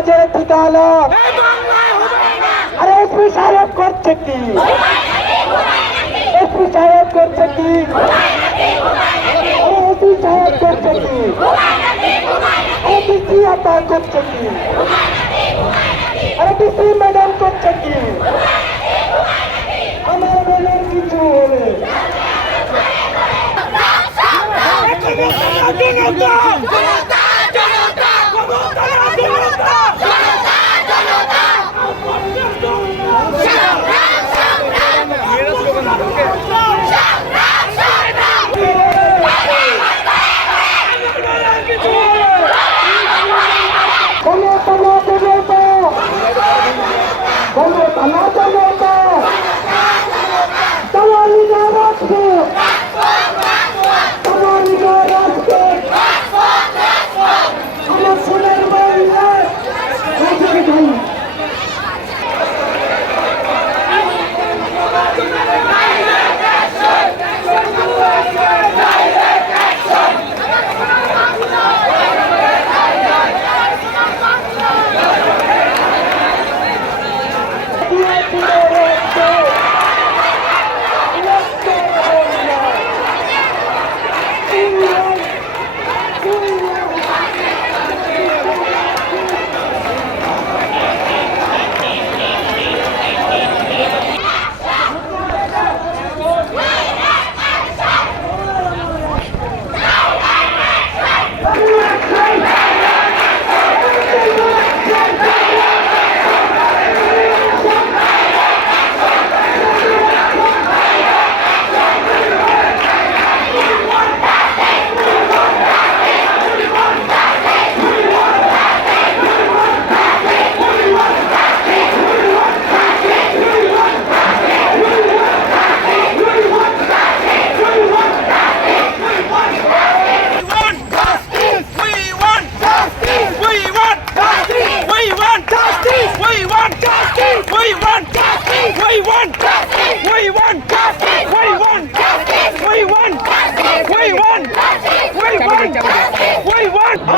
কাজের ঠিকানা। আরে এসপি সাহেব করছে কি? এসপি সাহেব করছে কি? এসপি সাহেব করছে কি? ডিসি আপা করছে কি? আরে ডিসি ম্যাডাম করছে কি? আমার মনের কিছু হলে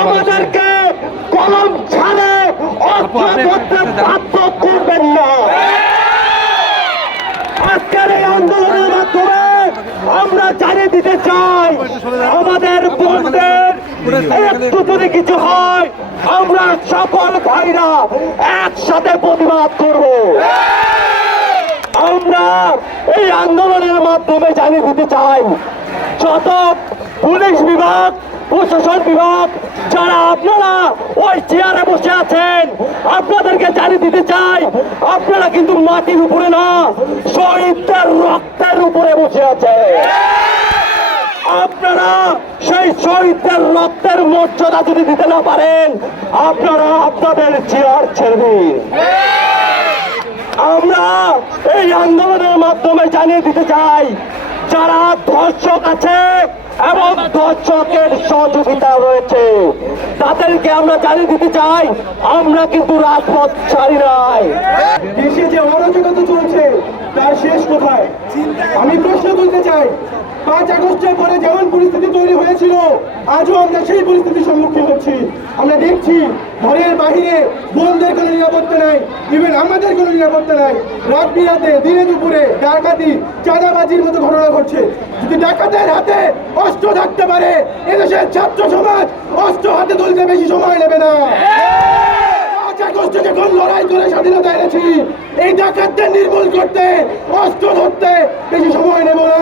আমাদেরকে কলম ছাড়ে অস্ত্র ধরতে বাধ্য করবেন না। আজকের এই আন্দোলনের মাধ্যমে আমরা জানিয়ে দিতে চাই, আমাদের বোনদের একটু যদি কিছু হয় আমরা সকল ভাইরা একসাথে প্রতিবাদ করব। আমরা এই আন্দোলনের মাধ্যমে জানিয়ে দিতে চাই, যত পুলিশ বিভাগ, প্রশাসন বিভাগ, যারা আপনারা ওই চেয়ারে বসে আছেন, আপনাদেরকে জানিয়ে দিতে চাই, আপনারা কিন্তু মাটির উপরে না, শহীদদের রক্তের উপরে বসে আছে। আপনারা সেই শহীদদের রক্তের মর্যাদা যদি দিতে না পারেন, আপনারা আপনাদের চেয়ার ছেড়বেন। আমরা এই আন্দোলনের মাধ্যমে জানিয়ে দিতে চাই, যারা ধর্ষক আছে এবং ধর্ষকের সহযোগিতা রয়েছে তাদেরকে আমরা জানিয়ে দিতে চাই, আমরা কিন্তু রাজপথ ছাড়ি নাই। দেশে যে অরাজকতা চলছে তার শেষ কোথায়? আমি প্রশ্ন তুলতে চাই, 5 আগস্টের পরে যেমন পরিস্থিতি তৈরি হয়েছিল, আজও আমরা সেই পরিস্থিতির সম্মুখীন হচ্ছি। আমরা দেখছি ঘরের বাহিরে বোনদের কোনো নিরাপত্তা নাই, ইভেন আমাদের কোনো নিরাপত্তা নাই। রাত বিরাতে, দিনে দুপুরে ডাকাতি, চাঁদাবাজির মতো ঘটনা ঘটছে। যদি ডাকাতের হাতে অস্ত্র থাকতে পারে, এদেশের ছাত্র সমাজ অস্ত্র হাতে তুলতে বেশি সময় নেবে না। 5 আগস্টে যখন লড়াই করে স্বাধীনতা এনেছি, এই ডাকাতদের নির্মূল করতে, অস্ত্র ধরতে বেশি সময় নেব না।